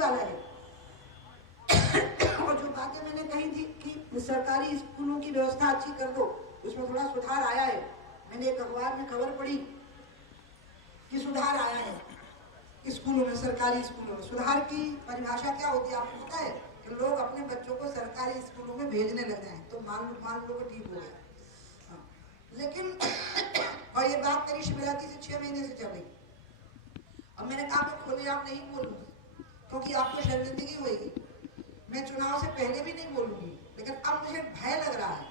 वाला है। और जो बातें मैंने कही थी कि सरकारी स्कूलों की व्यवस्था अच्छी कर दो, उसमें थोड़ा सुधार आया है। मैंने एक अखबार में खबर पढ़ी कि सुधार आया है स्कूलों में, सरकारी स्कूलों में। सुधार की परिभाषा क्या होती है आपको पता है? कि लोग अपने बच्चों को सरकारी स्कूलों में भेजने लग जाए तो मान लो ठीक हो गया। हाँ। लेकिन और ये बात करी शिवरात्रि से 6 महीने से चल रही। अब मैंने कहा मैं खुलेआम नहीं बोलूंगी क्योंकि आपको शर्मिंदगी होगी। मैं चुनाव से पहले भी नहीं बोलूंगी, लेकिन अब मुझे भय लग रहा है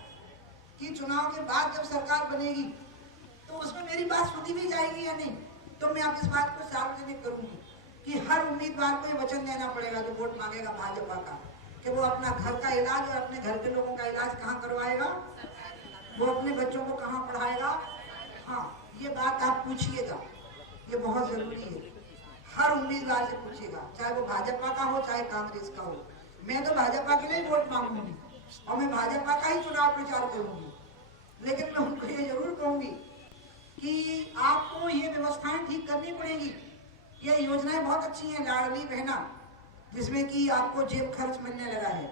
कि चुनाव के बाद जब सरकार बनेगी तो उसमें मेरी बात सुनी भी जाएगी या नहीं। तो मैं अब इस बात को सार्वजनिक करूंगी कि हर उम्मीदवार को ये वचन देना पड़ेगा जो वोट मांगेगा भाजपा का, कि वो अपना घर का इलाज और अपने घर के लोगों का इलाज कहाँ करवाएगा, वो अपने बच्चों को कहाँ पढ़ाएगा। हाँ, ये बात आप पूछिएगा, ये बहुत जरूरी है। हर उम्मीदवार से पूछिएगा, चाहे वो भाजपा का हो चाहे कांग्रेस का हो। मैं तो भाजपा के लिए वोट मांगूंगी और मैं भाजपा का ही चुनाव प्रचार करूंगी, लेकिन मैं उनको ये जरूर कहूंगी कि आपको ये व्यवस्थाएं ठीक करनी पड़ेगी। ये योजनाएं बहुत अच्छी हैं, लाडली बहना, जिसमें कि आपको जेब खर्च मिलने लगा है,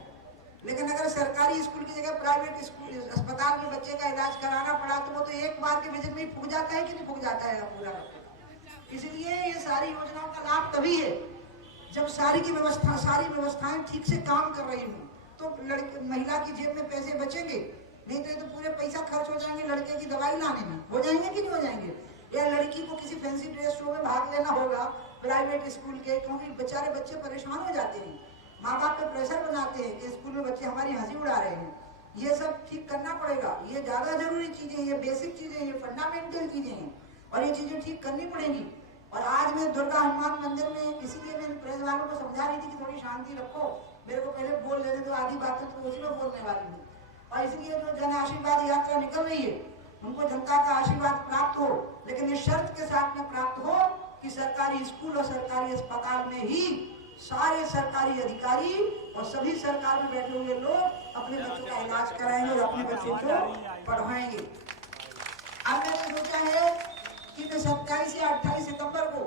लेकिन अगर सरकारी स्कूल की जगह प्राइवेट स्कूल अस्पताल में बच्चे का इलाज कराना पड़ा तो वो तो एक बार के विजिट में फूक जाता है कि नहीं फूक जाता है पूरा। इसलिए ये सारी योजनाओं का लाभ तभी है जब सारी व्यवस्थाएं ठीक से काम कर रही हूँ, तो महिला की जेब में पैसे बचेंगे। नहीं तो ये तो पूरे पैसा खर्च हो जाएंगे लड़के की दवाई लाने में, हो जाएंगे कि नहीं हो जाएंगे। या लड़की को किसी फैंसी ड्रेस शो में भाग लेना होगा प्राइवेट स्कूल के, क्योंकि बेचारे बच्चे परेशान हो जाते हैं, माँ बाप पे प्रेशर बनाते हैं कि स्कूल में बच्चे हमारी हंसी उड़ा रहे हैं। ये सब ठीक करना पड़ेगा। ये ज्यादा जरूरी चीजें, ये बेसिक चीजें, ये फंडामेंटल चीजें हैं और ये चीजें ठीक करनी पड़ेगी। और आज मैं दुर्गा हनुमान मंदिर में, इसीलिए मैं प्रेस वालों को समझा रही थी कि थोड़ी शांति रखो, मेरे को पहले बोल लेने दो, आधी बातें तो उसी में बोलने वाली हूँ। और इसलिए जो जन आशीर्वाद यात्रा निकल रही है उनको जनता का आशीर्वाद प्राप्त हो, लेकिन ये शर्त के साथ में प्राप्त हो कि सरकारी स्कूल और सरकारी अस्पताल में ही सारे सरकारी अधिकारी और सभी सरकार में बैठे हुए लोग अपने बच्चों का इलाज कराएंगे और अपने बच्चों को पढ़ाएंगे। अब मैंने सोचा है कि मैं 27 या 28 सितंबर को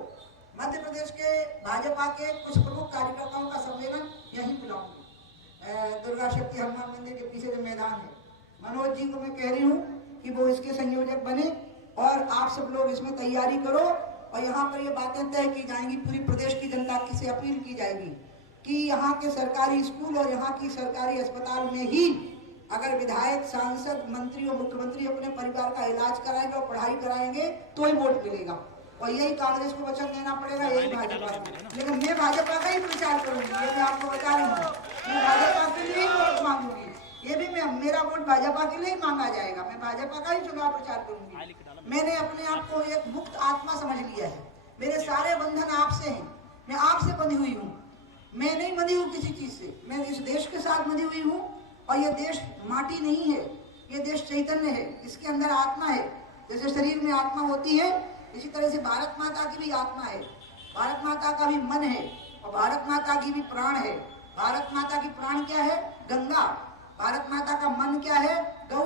मध्य प्रदेश के भाजपा के कुछ प्रमुख कार्यकर्ताओं का सम्मेलन यहीं बुलाऊंगी, दुर्गा शक्ति हनुमान मंदिर के पीछे जो मैदान है। मनोज जी को मैं कह रही हूँ कि वो इसके संयोजक बने और आप सब लोग इसमें तैयारी करो। और यहाँ पर ये बातें तय की जाएंगी, पूरी प्रदेश की जनता की से अपील की जाएगी कि यहाँ के सरकारी स्कूल और यहाँ की सरकारी अस्पताल में ही अगर विधायक, सांसद, मंत्री और मुख्यमंत्री अपने परिवार का इलाज कराएंगे और पढ़ाई कराएंगे तो ही वोट मिलेगा। और यही कांग्रेस को वचन देना पड़ेगा, यही भाजपा को। लेकिन मैं भाजपा का ही प्रचार करूंगी, ये मैं आपको बता रही हूँ। मैं भाजपा के लिए ही वोट मांगूंगी, ये भी मेरा वोट भाजपा के लिए ही मांगा जाएगा। मैं भाजपा का ही चुनाव प्रचार करूंगी। मैंने अपने आप को एक मुक्त आत्मा समझ लिया है, मेरे सारे बंधन आपसे हैं, मैं आपसे बंधी हुई हूँ, मैं नहीं बंधी हूँ किसी चीज से। मैं इस देश के साथ बंधी हुई हूँ और ये देश माटी नहीं है, ये देश चैतन्य है, इसके अंदर आत्मा है। जैसे शरीर में आत्मा होती है इसी तरह से भारत माता की भी आत्मा है, भारत माता का भी मन है और भारत माता की भी प्राण है। भारत माता की प्राण क्या है? गंगा। भारत माता का मन क्या है? गौ।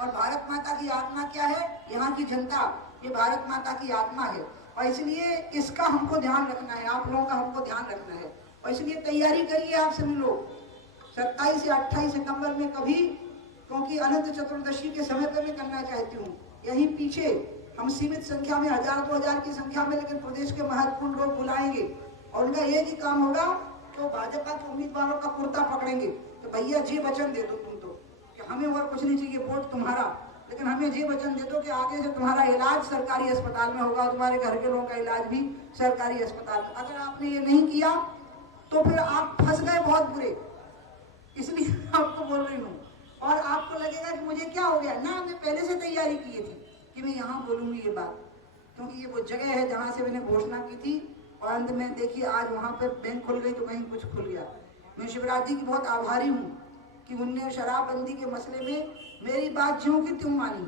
और भारत माता की आत्मा क्या है? यहाँ की जनता। ये भारत माता की आत्मा है और इसलिए इसका हमको ध्यान रखना है, आप लोगों का हमको ध्यान रखना है। और इसलिए तैयारी करिए आप सभी लोग 27 या 28 सितंबर में कभी, क्योंकि अनंत चतुर्दशी के समय पर मैं करना चाहती हूँ। यहीं पीछे हम सीमित संख्या में 1000-2000 की संख्या में, लेकिन प्रदेश के महत्वपूर्ण लोग बुलाएंगे और उनका एक ही काम होगा, तो भाजपा के उम्मीदवारों का कुर्ता पकड़ेंगे तो भैया जी वचन दे दो तुम तो कि हमें और कुछ नहीं चाहिए, वोट तुम्हारा, लेकिन हमें जी वचन दे दो कि आगे से तुम्हारा इलाज सरकारी अस्पताल में होगा, तुम्हारे घर के लोगों का इलाज भी सरकारी अस्पताल में। अगर आपने ये नहीं किया तो फिर आप फंस गए बहुत बुरे, इसलिए आपको बोल रही हूँ। और आपको लगेगा कि मुझे क्या हो गया ना, हमने पहले से तैयारी की थी कि मैं यहाँ बोलूंगी ये बात, क्योंकि ये वो जगह है जहाँ से मैंने घोषणा की थी और अंत में देखिए आज वहाँ पर बैंक खुल गई तो कहीं कुछ खुल गया। मैं शिवराज जी की बहुत आभारी हूँ कि उनने शराबबंदी के मसले में मेरी बात ज्यों की त्यों मानी,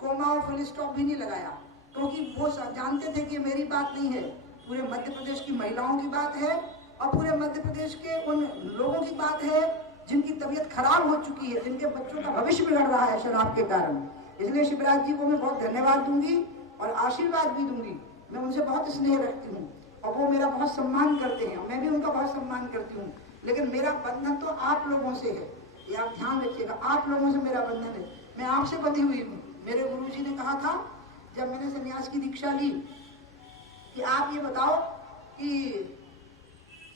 कोमा और फुल स्टॉप भी नहीं लगाया, क्योंकि वो जानते थे कि मेरी बात नहीं है, पूरे मध्य प्रदेश की महिलाओं की बात है और पूरे मध्य प्रदेश के उन लोगों की बात है जिनकी तबीयत खराब हो चुकी है, जिनके बच्चों का भविष्य बिगड़ रहा है शराब के कारण। इसलिए शिवराज जी को मैं बहुत धन्यवाद दूंगी और आशीर्वाद भी दूंगी। मैं उनसे बहुत स्नेह रखती हूँ और वो मेरा बहुत सम्मान करते हैं, मैं भी उनका बहुत सम्मान करती हूँ, लेकिन मेरा बंधन तो आप लोगों से है, ये आप ध्यान रखिएगा। आप लोगों से मेरा बंधन है, मैं आपसे बंधी हुई हूँ। मेरे गुरुजी ने कहा था जब मैंने सन्यास की दीक्षा ली कि आप ये बताओ कि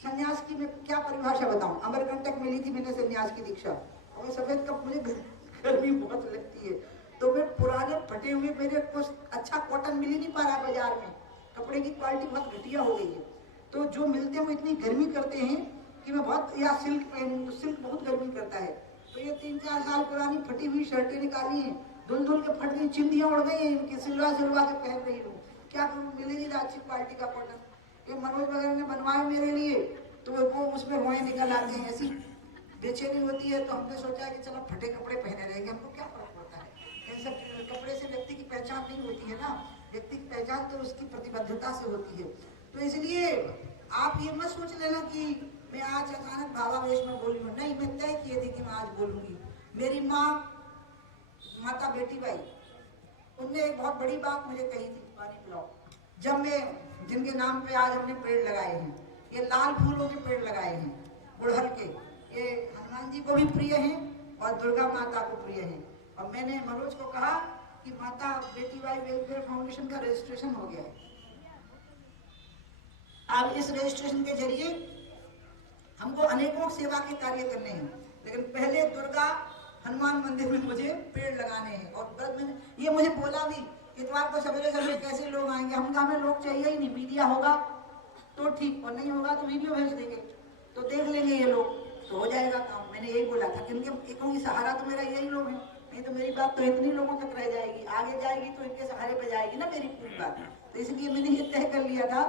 सन्यास की मैं क्या परिभाषा बताऊं। अमरकंटक में ली थी मैंने सन्यास की दीक्षा, और सफेद कप मुझे गर्मी बहुत लगती है, तो मैं पुराने फटे हुए, मेरे कुछ अच्छा कॉटन मिल ही नहीं पा रहा बाजार में, कपड़े की क्वालिटी बहुत घटिया हो गई है, तो जो मिलते हैं वो इतनी गर्मी करते हैं कि मैं बहुत, या सिल्क पहनूं, सिल्क बहुत गर्मी करता है। तो ये 3-4 साल पुरानी फटी हुई शर्टें निकाली हैं, धुल धुल के फट गई, चिंदियां उड़ गई हैं इनकी, सिलवा सिलवा के पहन रही हूँ, क्या करूँ, मिल ही नहीं रहा अच्छी क्वालिटी का कॉटन। ये मनोज वगैरह ने बनवाए मेरे लिए, तो वो उसमें रोए निकल आते हैं, ऐसी बेचैनी होती है। तो हमने सोचा कि चलो फटे कपड़े पहने रहेंगे, हमको क्या फर्क पड़ता है, इन सब कपड़े से व्यक्ति की पहचान नहीं होती है ना, व्यक्ति की पहचान तो उसकी प्रतिबद्धता से होती है। तो इसलिए आप ये मत सोच लेना कि मैं आज अचानक भावावेश में बोली हूँ, नहीं, मैं तय किए थे कि मैं आज बोलूंगी। मेरी माँ माता बेटी बाई, उनने एक बहुत बड़ी बात मुझे कही थी, पानी पिलाओ, जब मैं, जिनके नाम पे आज हमने पेड़ लगाए हैं, ये लाल फूलों के पेड़ लगाए हैं गुड़हल के, ये हनुमान जी को भी प्रिय हैं और दुर्गा माता को प्रिय हैं। और मैंने मनोज को कहा कि माता बेटी बाई वेलफेयर फाउंडेशन का रजिस्ट्रेशन हो गया है, अब इस रजिस्ट्रेशन के जरिए हमको अनेकों सेवा के कार्य करने हैं, लेकिन पहले दुर्गा हनुमान मंदिर में मुझे पेड़ लगाने हैं। और मैंने ये मुझे बोला भी, इतवार को सवेरे सवेरे कैसे लोग आएंगे, हम हमें लोग चाहिए ही नहीं, मीडिया होगा तो ठीक, और नहीं होगा तो वीडियो भेज देंगे, तो देख लेंगे ये लोग, तो हो जाएगा काम। मैंने यही बोला था कि इनके एकों की सहारा तो मेरा यही लोग है, नहीं तो मेरी बात तो इतनी लोगों तक रह जाएगी, आगे जाएगी तो इनके सहारे पे जाएगी ना मेरी पूरी बात। तो इसलिए मैंने ये तय कर लिया था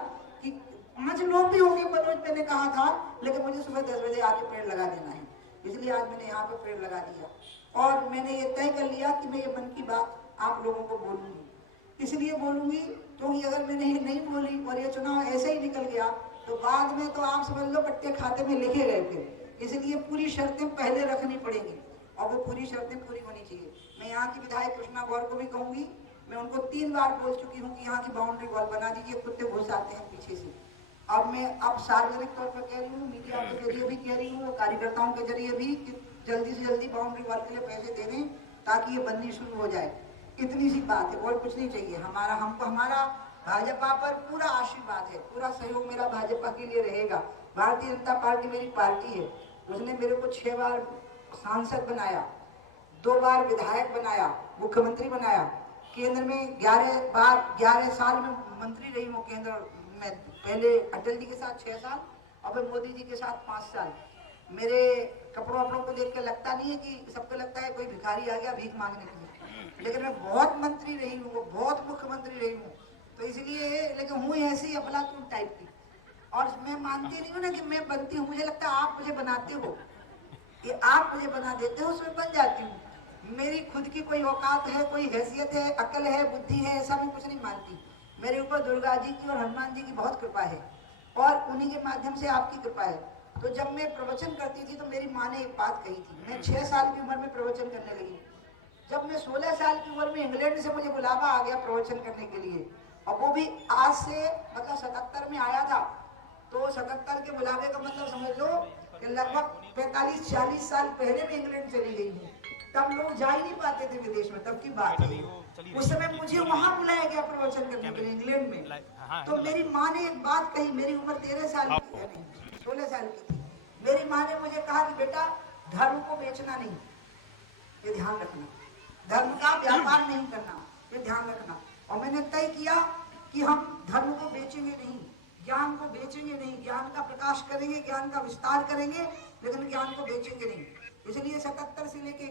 कि 5 लोग भी होंगे, मनोज मैंने कहा था, लेकिन मुझे सुबह 10 बजे आके पेड़ लगा देना है, इसलिए आज मैंने यहाँ पे पेड़ लगा दिया। और मैंने ये तय कर लिया कि मैं ये मन की बात आप लोगों को बोलूंगी, इसलिए बोलूंगी क्योंकि अगर मैंने ये नहीं बोली और ये चुनाव ऐसे ही निकल गया तो बाद में तो आप समझ लो पट्टे खाते में लिखे गए फिर, इसलिए पूरी शर्तें पहले रखनी पड़ेंगी और वो पूरी शर्तें पूरी होनी चाहिए। मैं यहाँ की विधायक कृष्णा गौर को भी कहूंगी, मैं उनको 3 बार बोल चुकी हूँ कि यहाँ की बाउंड्री वॉल बना दीजिए, कुत्ते घुस आते हैं पीछे से। अब मैं अब सार्वजनिक तौर पर कह रही हूँ, मीडिया के जरिए भी कह रही हूँ, कार्यकर्ताओं के जरिए भी, कि जल्दी से जल्दी बाउंड्री वॉल के लिए पैसे दे दें ताकि ये बननी शुरू हो जाए। इतनी सी बात है और कुछ नहीं चाहिए। हमको हमारा भाजपा पर पूरा आशीर्वाद है, पूरा सहयोग मेरा भाजपा के लिए रहेगा। भारतीय जनता पार्टी मेरी पार्टी है, उसने मेरे को 6 बार सांसद बनाया, 2 बार विधायक बनाया, मुख्यमंत्री बनाया, केंद्र में 11 साल में मंत्री रही हूँ केंद्र में, पहले अटल जी के साथ 6 साल और फिर मोदी जी के साथ 5 साल। मेरे कपड़ों वपड़ों को देख के लगता नहीं है कि, सबको लगता है कोई भिखारी आ गया भीख मांगने के लिए, लेकिन मैं बहुत मंत्री रही हूँ, बहुत मुख्यमंत्री रही हूँ, तो इसलिए, लेकिन हूँ ऐसी अफलातून टाइप की। और मैं मानती नहीं हूँ ना कि मैं बनती हूँ, मुझे लगता है आप मुझे बनाते हो, ये आप मुझे बना देते हो, उसमें बन जाती हूँ। मेरी खुद की कोई औकात है, कोई हैसियत है, अकल है, बुद्धि है, ऐसा मैं कुछ नहीं मानती। मेरे ऊपर दुर्गा जी की और हनुमान जी की बहुत कृपा है और उन्हीं के माध्यम से आपकी कृपा है। तो जब मैं प्रवचन करती थी तो मेरी माँ ने एक बात कही थी, मैं 6 साल की उम्र में प्रवचन करने लगी। जब मैं 16 साल की उम्र में इंग्लैंड से मुझे बुलावा आ गया प्रवचन करने के लिए, और वो भी आज से मतलब 77 में आया था, तो 77 के बुलावे का मतलब समझ लो कि लगभग 45-40 साल पहले मैं इंग्लैंड चली गई हूँ। तब लोग जा ही नहीं पाते थे विदेश में, तब की बात है। उस समय मुझे वहां बुलाया गया प्रवचन करने के लिए इंग्लैंड में। तो मेरी माँ ने एक बात कही, मेरी उम्र 13 साल की है, नहीं 16 साल की थी। मेरी माँ ने मुझे कहा कि बेटा धर्म को बेचना नहीं, ये ध्यान रखना, धर्म का व्यापार नहीं करना, ये ध्यान रखना। और मैंने तय किया कि हम धर्म को बेचेंगे नहीं, ज्ञान को बेचेंगे नहीं, ज्ञान का प्रकाश करेंगे, ज्ञान का विस्तार करेंगे, लेकिन ज्ञान को बेचेंगे नहीं। इसलिए 77 से लेके